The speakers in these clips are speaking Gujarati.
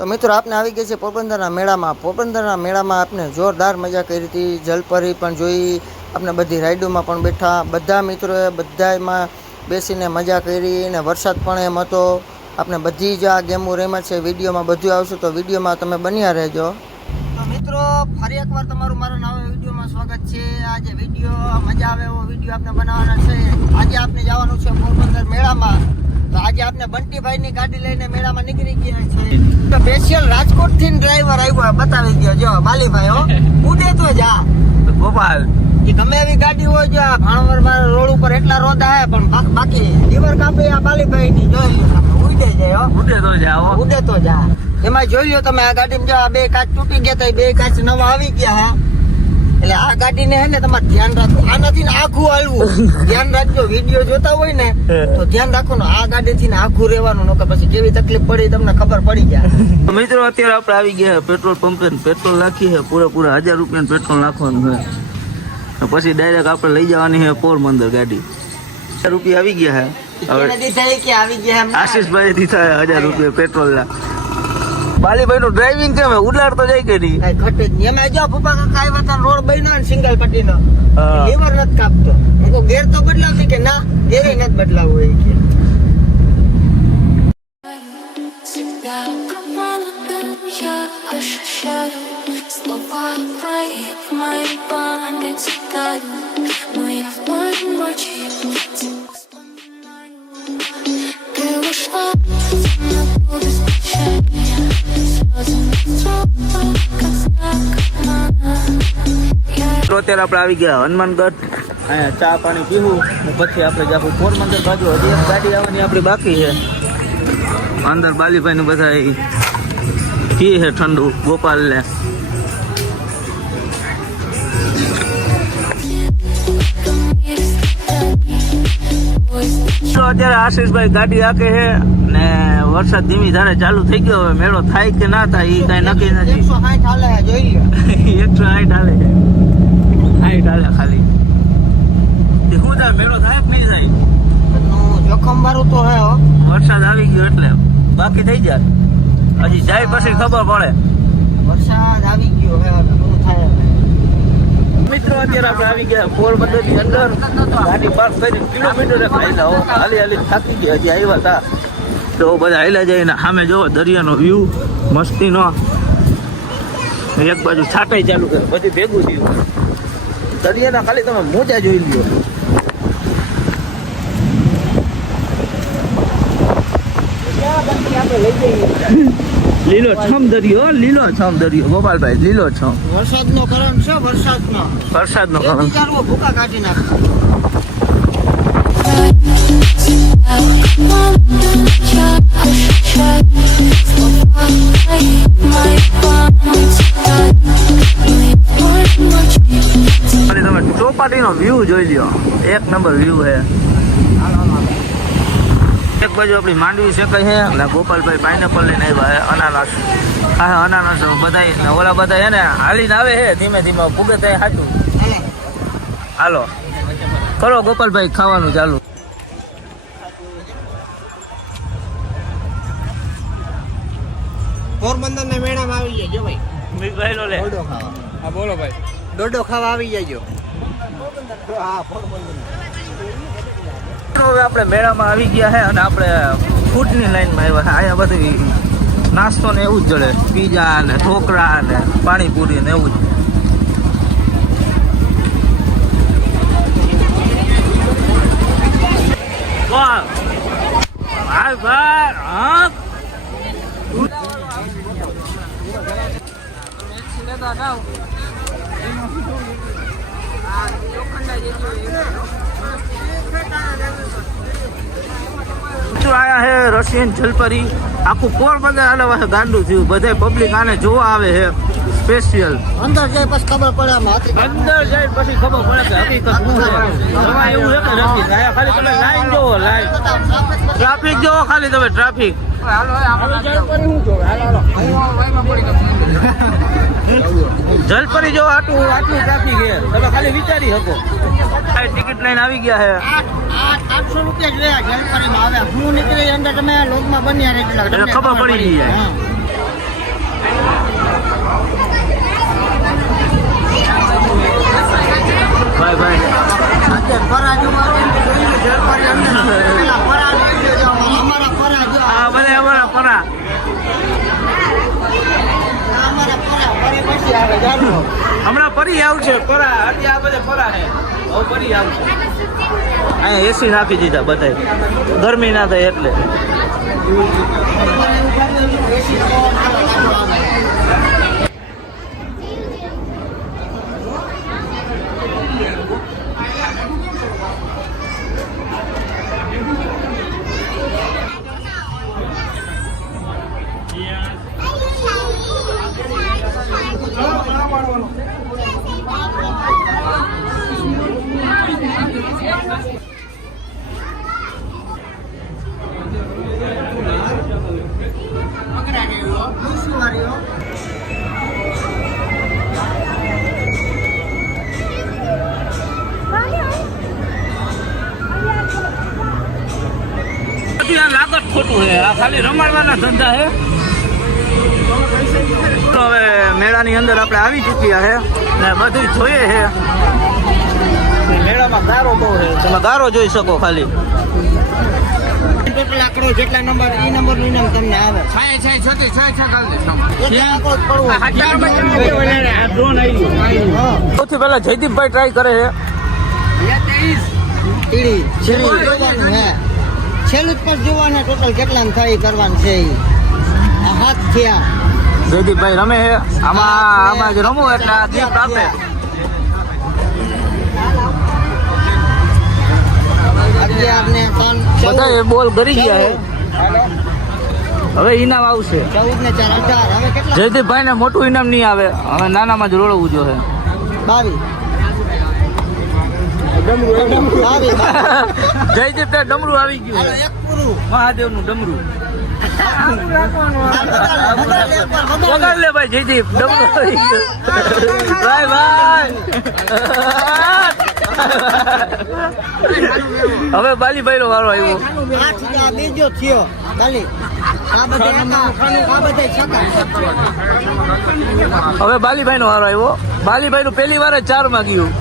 તો મિત્રો આપને આવી ગઈ છે પોરબંદરના મેળામાં આપને જોરદાર મજા કરી હતી. જલપરી પણ જોઈ, આપણે બધી રાઈડોમાં પણ બેઠા, બધા મિત્રોએ બધામાં બેસીને મજા કરી અને વરસાદ પણ એમ હતો. આપણે બધી જ આ ગેમો રમ્યા છે, વિડીયોમાં બધું આવશે તો વિડીયોમાં તમે બન્યા રહેજો. તો મિત્રો ફરી એકવાર તમારું મારા નવા વિડીયોમાં સ્વાગત છે. આજે વિડીયો મજા આવે એવો વિડીયો આપણે બનાવવાના છે. આજે આપણે જવાનું છે પોરબંદર મેળામાં. તો આજે આપણે બંટીભાઈની ગાડી લઈને મેળામાં નીકળી ગયા છે. તો સ્પેશિયલ રાજકોટ થી ડ્રાઈવર આવ્યો, બતાવી ગયો જો બાલીભાઈ. હો ઉડે તો જા ગોપાલ, એ ગમે એવી ગાડી હોય જો ભાણવર રોડ ઉપર એટલા રોદા હે, પણ બાકી લીવર કાપે આ બાલીભાઈ ની જોઈ લો, ઉડે જાય. હો ઉડે તો જા. એમાં જોઈ લો તમે આ ગાડીમાં જો આ બે કાચ તૂટી ગયા હતા, બે કાચ નવા આવી ગયા હે. એટલે આ ગાડીને હે ને તમારે ધ્યાન રાખવું, આનાથી ને આખું હાલવું. ધ્યાન રાખજો, વિડીયો જોતા હોય ને તો ધ્યાન રાખો ને આ ગાડીથી ને આખું રહેવાનું, નકર પછી કેવી તકલીફ પડી તમને ખબર પડી જાય. મિત્રો અત્યારે આપણે આવી ગયા પેટ્રોલ પંપે, પેટ્રોલ નાખી છે પૂરા 1000 રૂપિયા પેટ્રોલ નાખવાનું છે. પછી ડાયરેક્ટ આપણે લઈ જવાની છે પોરબંદર ગાડી. 1000 રૂપિયા આવી ગયા છે. આશીષભાઈ દીધા 1000 રૂપિયા પેટ્રોલ ના. બાલીભાઈ નું ડ્રાઇવિંગ કેમ ઉડાડતો જાય કે નહીં? ઘટે જ નહીં. એમાં જો પપ્પા કાકા આવ્યા હતા, રોડ બન્યો ને સિંગલ પટ્ટી નો, લીવર નથી કાપતો. ગેર તો બદલાવતી કે ના, ગેર નથી બદલાવવું હોય કે. અત્યારે આપણે આવી ગયા હનુમાનગઢ, અહીંયા ચા પાણી પીવું પછી આપણે જાશું પોરબંદર બાજુ. હજી એક ગાડી આવવાની આપણી બાકી છે. અંદર બાલીભાઈ નું બધા પીએ છે ઠંડુ ગોપાલ ને. તો અત્યારે આશીષભાઈ ગાડી હાકે છે ને વરસાદ ધીમી ધારે ચાલુ થઈ ગયો. હવે મેળો થાય કે ના થાય એ કઈ નક્કી નથી. 160 હાલે જોઈ લો. 160 હાલે છે. ખાલી શું થાય, મેળો થાય કે નહીં થાય? જોખમ વાળું તો હે. વરસાદ આવી ગયો એટલે બાકી થઈ જાય, હજી જાય પછી ખબર પડે. વરસાદ આવી ગયો હે, શું થાય? મિત્રો અત્યારે આપણે આવી ગયા પોરબંદર ની અંદર. ગાડી પાર્ક કરી કિલોમીટર હાલી થાકી ગયા. હજી આવ્યા હતા તો બધા હાલ્યા જાય ને સામે જોવો દરિયાનો વ્યૂ મસ્તીનો. એક બાજુ છાટાઈ ચાલુ કરે, બધી ભેગું થયું. દરિયાના ખાલી તમે મોજા જોઈ લ્યો. લીલો છમ દરિયો, લીલો છમ દરિયો ગોપાલભાઈ, લીલો છમ. વરસાદનો કરંટ છે, વરસાદનો કરંટ. ભૂકા કાઢી નાખે. તમે ચોપાટી નો વ્યૂ જોઈ લ્યો, એક નંબર વ્યૂ છે. એક બાજુ આપણી માંડવી શેકાય છે અને ગોપાલભાઈ પાઇનેપલ લઈને આવ્યા છે, અનાનસ. હા અનાનસ બધા ઓલા બધા છે ને હાલીને આવે છે ધીમે ધીમે, ભૂગે થાય સાચું. હાલો કરો ગોપાલભાઈ ખાવાનું ચાલુ. પોરબંદર ના મેળામાં આવી જાય ભાઈ. ડોડો ખાવા. હા બોલો ભાઈ. ડોડો ખાવા આવી જાય. હા પોરબંદર. હવે આપણે મેળામાં આવી ગયા છે અને આપણે ફૂડની લાઈનમાં આવ્યા છે. અહીંયા બધી નાસ્તો ને એવું જ જડે, પીઝા ને ઢોકળા ને પાણીપુરી ને એવું જ. આયા હે રશિયન જલપરી. આખું પોરબંદર આલે ગાંડું થયું. બધા પબ્લિક આને જોવા આવે છે સ્પેશિયલ. અંદર જાય પછી ખબર પડે. અંદર જાય પછી ખબર પડે કે હકીકત શું છે. એમાં એવું છે કે નથી. ખાલી તમે લાઈન જોવો, લાઈન ટ્રાફિક જોવો, ખાલી તમે ટ્રાફિક. જલપરી જો આટલું ટ્રાફિક છે, તમે ખાલી વિચારી શકો. ટિકિટ લઈને આવી ગયા છે. 800 રૂપિયા જોઈએ જલપરીમાં. હવે હું નીકળી અંદર તમે લોકમાં બન્યા એટલે ખબર પડી જાય. હમણાં પરી આવશે પરા અત્યારે આ બધે પરા છે હવે પરી આવશે અહીંયા એસી નાખી દીધા બધાય ગરમી ના થાય એટલે લાગત ખોટું છે આ ખાલી રમાડવાના ધંધા છે તો હવે મેળાની અંદર આપણે આવી ચૂક્યા છે ને બધું જોઈએ છે મેળામાં ગારો બહુ છે તમે ગારો જોઈ શકો ખાલી ટોટલ આંકડો જેટલા નંબર એ નંબરનું ઇનામ તમને આવે સૌથી પહેલા જયદીપભાઈ ટ્રાય કરે છે જોવાનું હે છેલ્લું જ પર જોવાના ટોટલ કેટલા થાય કરવાનું છે આ હાથ થયા જયદીપભાઈ રમે છે આમાં જ રમવું એટલે આ દીપ આપે બધા બોલ કરી ગયા છે હવે ઇનામ આવશે 14 ને 4 18 હવે કેટલા જયદીપભાઈ ને મોટું ઇનામ નહીં આવે હવે નાનામાં જ રોળવું જોઈએ 22 જયદીપ ડમરું આવી ગયું એક પૂરું મહાદેવ નું ડમરું વગાડ લે ભાઈ જયદીપ ડમરું આવી ગયું ભાઈ ભાઈ હવે બાલીભાઈ નો વારો આવ્યો બીજો થયો ખાલી હવે બાલીભાઈ નો વારો આવ્યો બાલીભાઈ નું પહેલી વાર 4 માં ગયું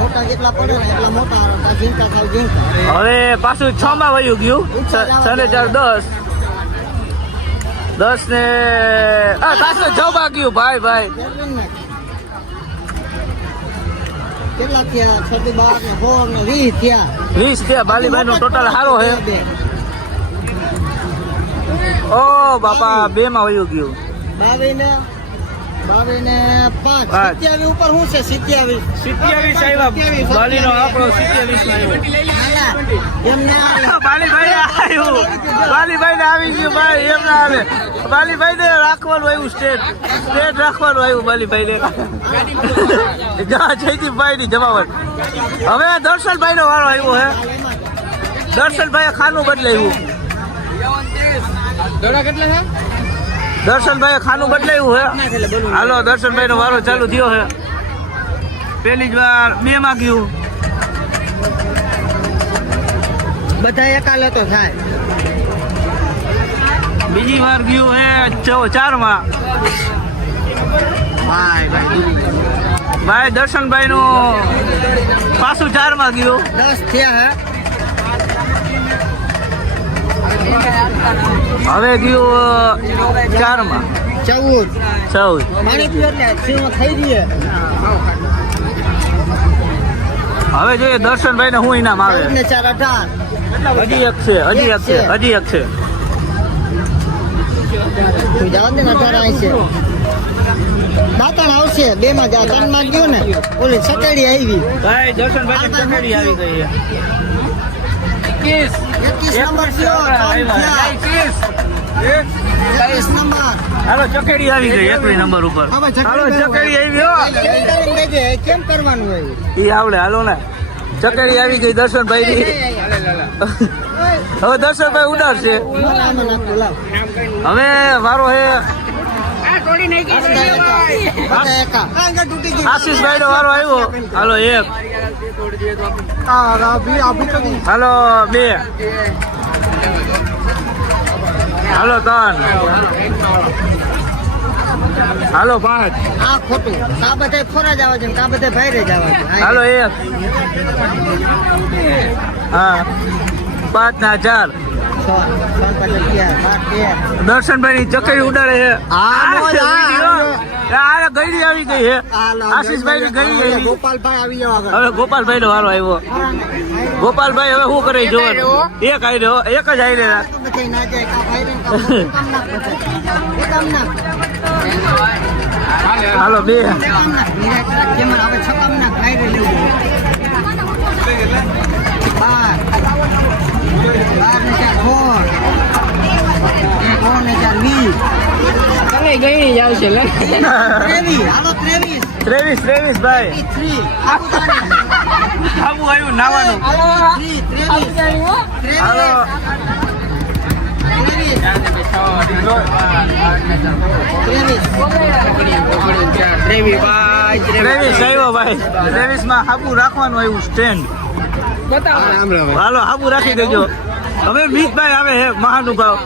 મોટા જેટલા પડે ને એટલા મોટા ઝીંકા ખાવ ઝીંકા હવે પાછું 6 માં વયું ગયું 4.5 10 ને પાછું 6 માં ગયું ભાઈ ભાઈ કેટલા થયા 12 ને 4 ને 20 થયા 20 થયા બાલીભાઈ નો ટોટલ સારો છે ઓ બાપા 2 માં વયું ગયું 22 ને 5 27 ઉપર શું છે 27 આવ્યા બાલી નો આંકડો 27 બાલીભાઈ આવ્યું બાલીભાઈ ને આવી ગયું ભાઈ એમ ના આવે બાલીભાઈ ને રાખવાનું આવ્યું સ્ટેટ રાખવાનું આવ્યું બાલીભાઈ ને જયદીપભાઈ ની જમાવટ હવે દર્શનભાઈ નો વારો આવ્યો હે દર્શનભાઈ ખાનું બદલાયું દર્શનભાઈ ખાનું બદલાયું હે હાલો દર્શનભાઈ નો વારો ચાલુ થયો હે પેલી જ વાર 2 માં ગયું બધા એકાલે તો થાય બીજી વાર ગયું હે 4 માં ભાઈ દર્શનભાઈ નું પાછું 4 માં ગયું 10 થયા હે હવે ગયું 4 માં 14 પાણી પીઓ એટલે સીમાં થઈ જઈએ હવે જોઈએ દર્શનભાઈ ને શું ઇનામ આવે 4 ને 4 18 હજી એક છે જવા દે ને 18 અહીં છે દાંતણ આવશે 2 માં જા 3 માં ગયો ને ઓલી સકેડી આવી ભાઈ દર્શનભાઈ ને ચકેડી આવી ગઈ 21 નંબર થયો 21 નંબર હાલો ચકેડી આવી ગઈ 21 નંબર ઉપર હાલો ચકેડી આવી કેમ કરવાનું હોય એ આવડે હાલો ને ચકેડી આવી ગઈ દર્શનભાઈ ની હવે દર્શનભાઈ ઉડાડશે હવે વારો હે આશીષભાઈ નો વારો આવ્યો હાલો 1 હાલો 2 હાલો 3 હાલો 5 આ ખોટું કા બધા ખોરા જવા છે કા બધા ભાઈરે જવા છે હાલો 1 હા 5 ના 4 દર્શનભાઈ ની ચકરી ઉડાડે છે ગઈડી આવી ગઈ છે આશીષભાઈ ની ગઈ ગોપાલભાઈ આવી જાવ હવે ગોપાલભાઈ નો વારો આવ્યો ગોપાલભાઈ હવે શું કરે જોવાનું એક આવી રહ્યો એક જ આવી રહ્યા હાલો બે ત્રેવીસ ભાઈ આવું આવ્યું નાવાનું હાલો ત્રેવીસ આવ્યો ભાઈ 23 માં હાબુ રાખવાનું આવ્યું સ્ટેન્ડ હાલો હાબુ રાખી દેજો હવે મીતભાઈ આવે છે મહાનુભાવ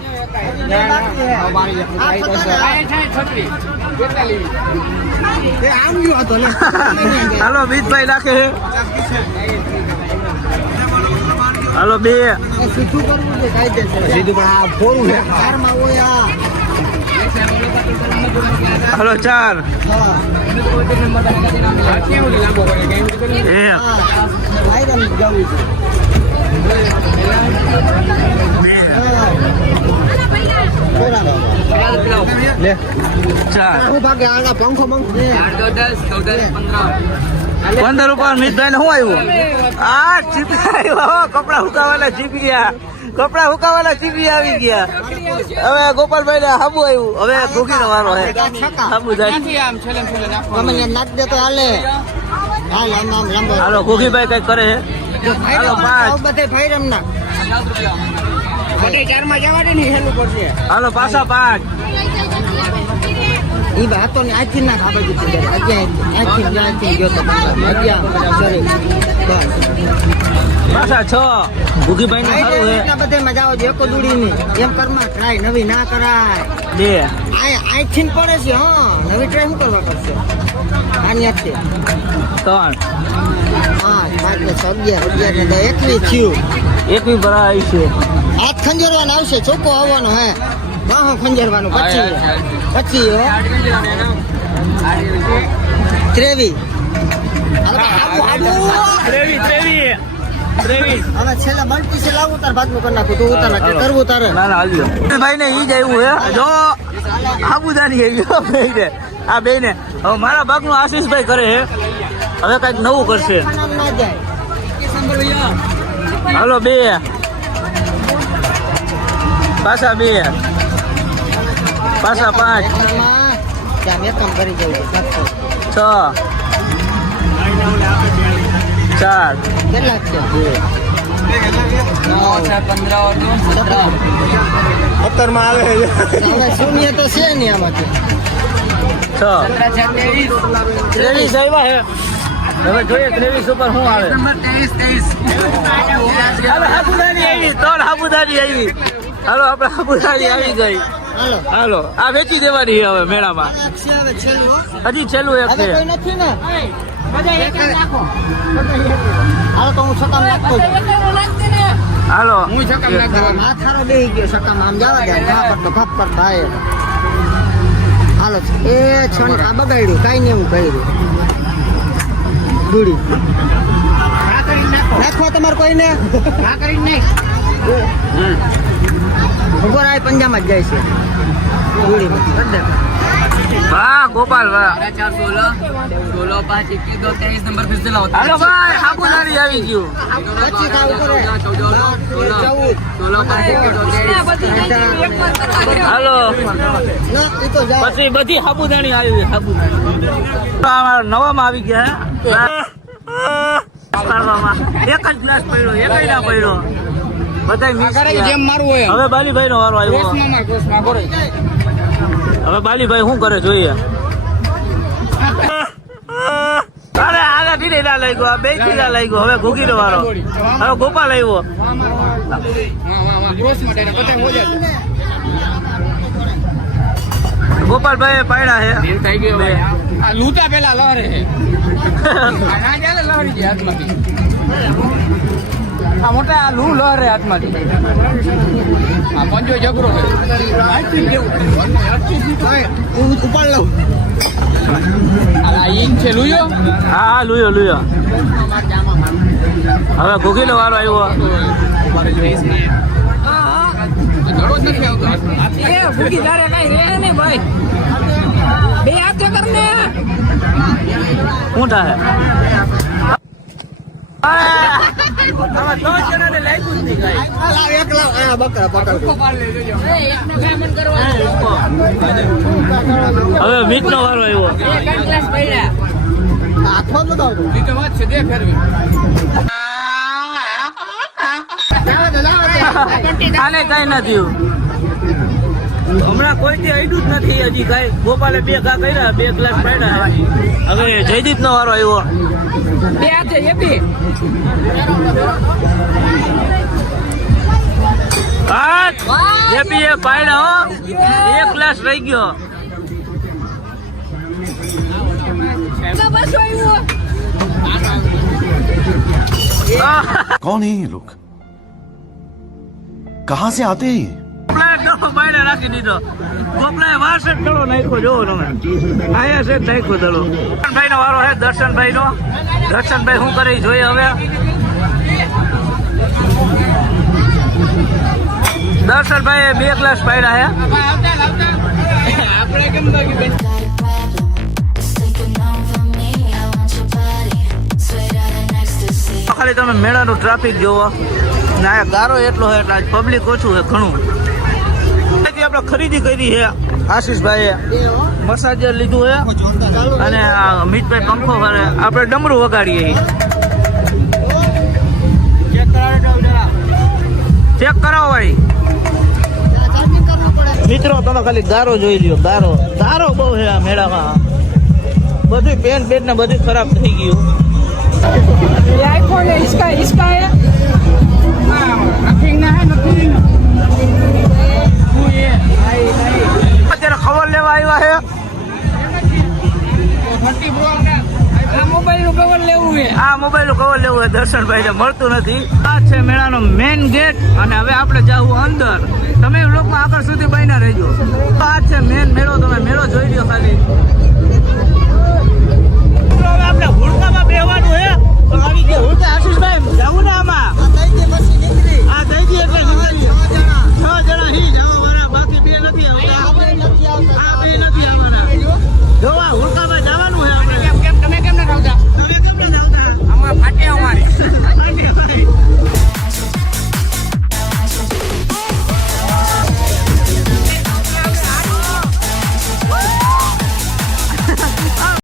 હાલો મીતભાઈ રાખે છે હાલો બે હાલો 4 15 રૂપિયા મિતભાઈ ને શું આવ્યું આ ચીપી આવ્યો કપડા હુકાવાના ચીપી ગયા કપડા હુકાવાના ચીપી આવી ગયા હવે ગોપાલભાઈ ને હાબુ આવ્યું હવે ઘોઘી નો વારો હે હાબુ જાય હાલો ઘોઘીભાઈ કઈક કરે છે હાલો 5 હાલો પાછા 5 ઈ વાતો ને આથી ના ખાબર દીધી આથી ગયો તો પાછા 6 ભૂગીભાઈ નું સારું હે એટલા બધે મજા આવે એકો દૂડી ની એમ કરમાં ટ્રાય નવી ના કરાય 2 આથી પડે છે હા નવી ટ્રાય શું કરવા પડશે આની છે 3 5 ને 6 11 ને 21 થયું 21 ભરાય છે હાથ ખંજરવાનો આવશે ચોખ્ખો આવવાનો હે વાહ ખંજરવાનું પછી 23 હવે છેલ્લા બલ્ટી છે લાવું તાર ભાગનું કરી નાખું તું ઉતાર નાખે કરવું તારે ના હાલ્યો ભાઈ ને ઈ જ આવ્યું હે જો આબુદાની આવ્યો બેને આ બેને હવે મારા ભાગનું આશીષભાઈ કરે છે હવે કઈક નવું કરશે હાલો 2 પાછા 2 પાછા 5 કરી જવું 6 4 કેટલા છે 17 માં આવે શૂન્ય તો છે નહીં આમાંથી 6 23 આવ્યા હે હવે જોઈએ 23 ઉપર શું આવે હાલો હાબુદાની આવી 3 હાબુદાની આવી હાલો આપણે હાબુદાની આવી ગઈ હાલો આ વેચી દેવાની હવે મેળામાં હજી છેલ્લું એક છે નથી ને હાલો તો હું સકામ નાખતો હાલો માથારો બેહી ગયો સકામ આમ જવા દે ભાપ પર ભાઈ હાલો એ છણ આ બગાડ્યું કાંઈ નહીં હું કર્યું દૂડી નાખવા તમારે કોઈને ઉભો રાય પંજામાં જ જાય છે દૂડી વાહ ગોપાલ વાહ 16 5 21 23 નંબર फिर से लाओ હાલો ભાઈ હાબુદાની આવી ગયું 25 ખાવ કરે 16 5 21 હાલો ના એ તો જા પછી બધી હાબુદાની આવી હાબુદાની નવામાં આવી ગયા કરવામાં એક જ ગ્લાસ પડ્યો એક ના પડ્યો બધાય મિક્સ જેમ મારું હોય હવે બાલીભાઈ નો વારો આવ્યો હવે બાલીભાઈ શું કરે જોઈએ અરે આના થી ના લઈ ગયો બે થી ના લઈ ગયો હવે ઘોઘી નો વારો હવે ગોપાલ આવ્યો ગોપાલભાઈ પાડ્યા છે થઈ ગયો ભાઈ આ લૂટા પેલા લહરે છે ના ચાલે લહરી ગયા હાથમાંથી આ મોટા લૂ લહરે હાથમાંથી આ પંજો જબરો ઉપાડ લઉં. આ ઈંચ છે લુયો હા લુયો હવે ઘોઘીલો વારો આવ્યો ધડો જ નથી આવતો એ ભૂગી તારે કઈ રહે ને ભાઈ બે હાથે કરને શું થાય લાવ, એક લાવ. આ બકરા પકડ. એકનો કામ કરવાનું હવે મીટનો વારો આવ્યો ગ્લાસ પડ્યા હાથમાં જ બતાવતો. ઈ તો વાત છે દે ફેરવી આને કઈ નથી હમણાં કોઈ અડ્યું જ નથી હજી કઈ ગોપાલે 2 ઘા કર્યા 2 ગ્લાસ પાડ્યા હવે જયદીપ નો વારો આવ્યો બે હાથે એપી જેપી એ પાડ્યા હો 1 ગ્લાસ રહી ગયો कौन है ये लोग कहां से आते हैं ये? રાખી દીધો ગોપલાએ વાસ જ દડો નાખ્યો જોવો તમે આયા છે નાખ્યો દડો દર્શનભાઈ નો વારો છે દર્શનભાઈ નો દર્શનભાઈ શું કરે જોઈએ હવે દર્શનભાઈ 2 ગ્લાસ પાડ્યા હે આપણે કેમ બાકી ખાલી તમે મેળાનું ટ્રાફિક જોવો ને આ ગારો એટલો છે એટલે આજ પબ્લિક ઓછું છે ઘણું આપણે ખરીદી કરી છે આશીષભાઈએ મસાજર લીધું છે અને આ મિતભાઈ પંખો કરે આપણે ડમરું વગાડીએ ચેક કરાવો ભાઈ મિત્રો તમે ખાલી ગારો જોઈ લ્યો ગારો બહુ છે આ મેળામાં બધું પેન્ટ બેન્ટ ને બધું ખરાબ થઈ ગયું ये आईफोन है इसका है नथिंग ना है नथिंग અત્યારે ખબર લેવા આવ્યા છે 30 પ્રો આ મોબાઈલ નું કવર લેવું છે આ મોબાઈલ નું કવર લેવું હોય દર્શનભાઈ ને મળતું નથી આ છે મેળાનો મેઇન ગેટ અને હવે આપણે જાવું અંદર તમે લોકમાં આગળ સુધી બન્યા રહેજો